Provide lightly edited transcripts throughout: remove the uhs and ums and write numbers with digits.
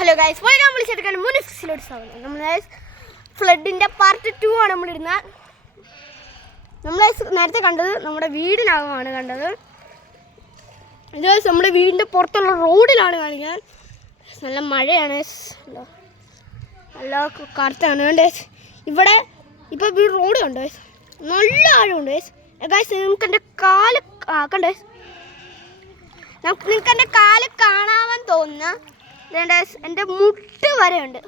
Hello guys, welcome വിളിച്ചെടുക്കാൻ മുനിഫിസിലോട്ട് സ്വാഗതം. നമ്മൾ ഫ്ലഡിൻ്റെ part 2 ആണ് നമ്മളിടുന്നത്. നമ്മൾ നേരത്തെ കണ്ടത് നമ്മുടെ വീടിനകമാണ് കണ്ടത്. ഇത് നമ്മുടെ വീടിൻ്റെ പുറത്തുള്ള റോഡിലാണ് കാണിക്കാൻ. നല്ല മഴയാണ്, നല്ല കറുത്താണ്. ഇവിടെ ഇപ്പോൾ വീട് റോഡ് കണ്ടോ, നല്ല ആഴമുണ്ട് ഗൈസ്. നിങ്ങൾക്ക് എൻ്റെ കാല് കണ്ടോ, നിങ്ങൾക്ക് എൻ്റെ കാല് കാണാൻ തോന്നുന്ന എൻ്റെ മുട്ട് വരെയുണ്ട്.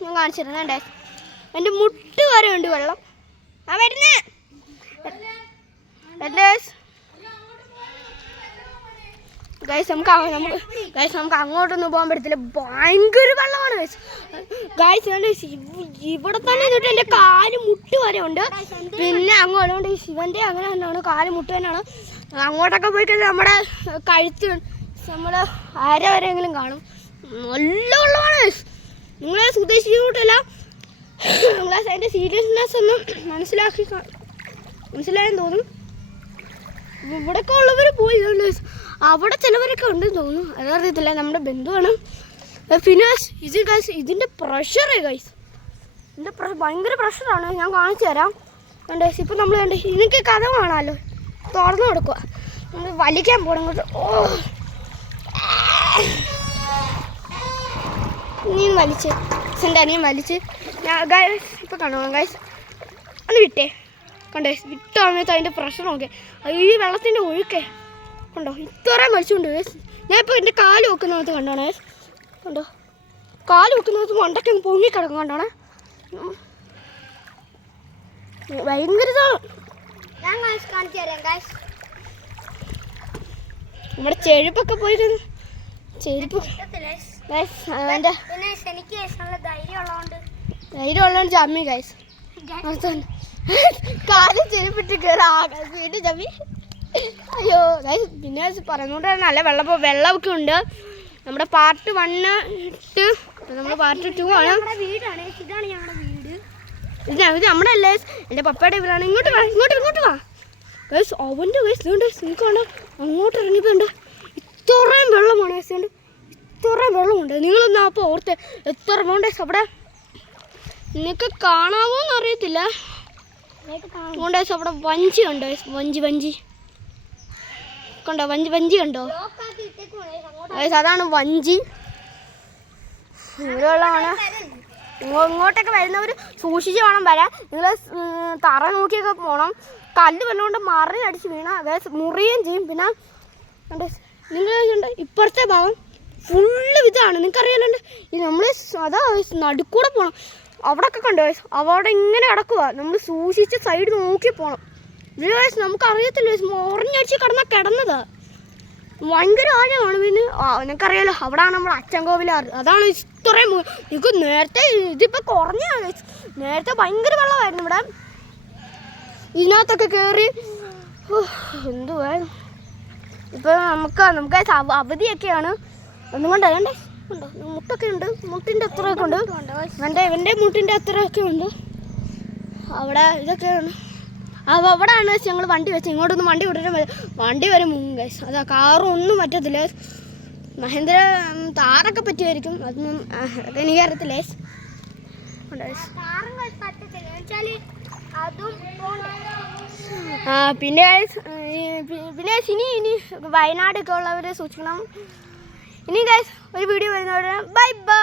ഞാൻ കാണിച്ചു തരുന്നുണ്ട്, എൻ്റെ മുട്ട് വരെയുണ്ട് വെള്ളം. ആ വരുന്നേ ഗൈസ്. നമുക്ക് അങ്ങോട്ടൊന്നും പോകാൻ പറ്റത്തില്ല, ഭയങ്കര വെള്ളമാണ് ഗൈസ്. ഇവിടെ തന്നെ എന്നിട്ട് എൻ്റെ കാല് മുട്ട് വരെ ഉണ്ട്. പിന്നെ അങ്ങോട്ട് ശിവൻ്റെ അങ്ങനെ തന്നെയാണ്, കാല് മുട്ട് തന്നെയാണ്. അങ്ങോട്ടൊക്കെ പോയി കഴിഞ്ഞാൽ നമ്മുടെ കഴുത്ത്, നമ്മുടെ അര വരെയെങ്കിലും കാണും. നല്ല വെള്ളമാണ്. നിങ്ങളെ ഉദ്ദേശിച്ചിട്ടല്ല, നിങ്ങളെ അതിൻ്റെ സീരിയസ്നെസ് ഒന്നും മനസ്സിലായെന്ന് തോന്നും. ഇവിടെയൊക്കെ ഉള്ളവർ പോയി, അവിടെ ചിലവരൊക്കെ ഉണ്ടെന്ന് തോന്നുന്നു, അതറിയത്തില്ല. നമ്മുടെ ബന്ധുവാണ്. പിന്നെ ഇതിൻ്റെ പ്രഷറ് ഗൈസ്, ഇതിൻ്റെ ഭയങ്കര പ്രഷറാണ്. ഞാൻ കാണിച്ചു തരാം. ഇപ്പം നമ്മൾ എനിക്ക് കഥ കാണാമല്ലോ, തുറന്നു കൊടുക്കുക. നമ്മൾ വലിക്കാൻ പോകണം ഇങ്ങോട്ട്. നീ വലിച്ച് എൻ്റെ അനിയൻ വലിച്ച് ഞാൻ ഗൈസ് ഇപ്പം കണ്ടോ ഗൈസ്, ഒന്ന് വിട്ടേ കണ്ടോ. വിട്ട സമയത്ത് അതിൻ്റെ പ്രഷർ നോക്കേ, ഈ വെള്ളത്തിൻ്റെ ഒഴുക്കേ കണ്ടോ, ഇത്രയും വലിച്ചുകൊണ്ട് ഗൈസ്. ഞാൻ ഇപ്പോൾ എൻ്റെ കാല് വെക്കുന്നകത്ത് കണ്ടോണേ, കണ്ടോ കാല് വെക്കുന്നകത്ത് മണ്ടയ്ക്ക് പൊങ്ങിക്കിടക്കും കണ്ടോണേ. ഭയങ്കര ഇതാണ്. ഞാൻ കാണിച്ചു തരാം ഗൈസ്. നമ്മുടെ ചെരുപ്പൊക്കെ പോയിരുന്നു, ചെരുപ്പ് ധൈര്യമുള്ളതുകൊണ്ട് ചമ്മി ഗൈസ്. കാല് ചെരുപ്പിട്ട് കയറി വീട് ചമ്മി. അയ്യോ ഗൈസ്. പിന്നെ പറയുന്നോണ്ട് നല്ല വെള്ളമൊക്കെ ഉണ്ട്. നമ്മുടെ പാർട്ട് 1 ഇട്ട് നമ്മൾ പാർട്ട് 2 ആണ്. വീടാണ്, ഇതാണ് ഞങ്ങളുടെ വീട്. ഇത് നമ്മുടെ അല്ലേ, എൻ്റെ പപ്പയുടെ വീടാണ്. ഇങ്ങോട്ട് വാ ഗൈസ്. അവൻ്റെ ഗൈസ് നിങ്ങൾക്കാണ് അങ്ങോട്ട് ഇറങ്ങിപ്പോണ്ട് ഇത്രയും വെള്ളമാണ് ഗൈസ്, കൊണ്ട് ഇത്രയും വെള്ളമുണ്ട്. നിങ്ങളൊന്നും അപ്പോൾ ഓർത്ത് എത്ര എമൗണ്ട് അവിടെ നിങ്ങൾക്ക് കാണാമോന്ന് അറിയത്തില്ല. അതുകൊണ്ട് അവിടെ വഞ്ചി ഉണ്ടോ, വഞ്ചി കണ്ടോ, വഞ്ചി കണ്ടോ ഗൈസ്, അതാണ് വഞ്ചി. വെള്ളമാണ്. ഇങ്ങോട്ടൊക്കെ വരുന്നവർ സൂക്ഷിച്ച് വേണം വരാൻ. നിങ്ങൾ തറ നോക്കിയൊക്കെ പോകണം. കല്ല് വെള്ളമുണ്ട് മറിഞ്ഞടിച്ച് വീണ ഗൈസ് മുറിയുകയും ചെയ്യും. പിന്നെ നിങ്ങൾ ഇപ്പുറത്തെ ഭാഗം ഫുള്ള് ഇതാണ്, നിങ്ങൾക്കറിയാലുണ്ട്. ഇത് നമ്മൾ അതാ നടുക്കൂടെ പോകണം. അവിടെയൊക്കെ കണ്ടു വയസ്സ്, അവിടെ ഇങ്ങനെ കിടക്കുക. നമ്മൾ സൂക്ഷിച്ച് സൈഡ് നോക്കി പോകണം. ഇത് വയസ്സ് നമുക്കറിയത്തില്ല, മുറിഞ്ഞടിച്ച് കിടന്നതാ. ഭയങ്കര ആഴമാണ്. പിന്നെ നിനക്കറിയാലോ, അവിടെയാണ് നമ്മുടെ അച്ഛൻ കോവിലാറ്. അതാണ് ഇത്രയും. നിങ്ങൾക്ക് നേരത്തെ ഇതിപ്പോൾ കുറഞ്ഞാണ്, നേരത്തെ ഭയങ്കര വെള്ളമായിരുന്നു ഇവിടെ. ഇതിനകത്തൊക്കെ കയറി എന്തുവാ. ഇപ്പോൾ നമുക്ക് അവധിയൊക്കെയാണ്. ഒന്നും കൊണ്ടേ ഉണ്ടോ, മുട്ടൊക്കെ ഉണ്ട്, മുട്ടിൻ്റെ അത്രയൊക്കെ ഉണ്ട്. ഇവൻ്റെ മുട്ടിൻ്റെ അത്രയൊക്കെ ഉണ്ട്. അവിടെ ഇതൊക്കെയാണ്. അവിടെയാണ് ഞങ്ങൾ വണ്ടി വെച്ച് ഇങ്ങോട്ടൊന്നും വണ്ടി വിട്ടിട്ട് വണ്ടി വരും ഗൈസ്. അതാ കാറും ഒന്നും പറ്റത്തില്ല. മഹേന്ദ്ര താറൊക്കെ പറ്റുമായിരിക്കും, അതൊന്നും എനിക്കറിയത്തില്ല. പിന്നെ ഇനി വയനാടൊക്കെ ഉള്ളവർ സൂക്ഷിക്കണം. ഇനി ഗൈസ് ഒരു വീഡിയോ വരുന്നവരെ ബൈ ബൈ.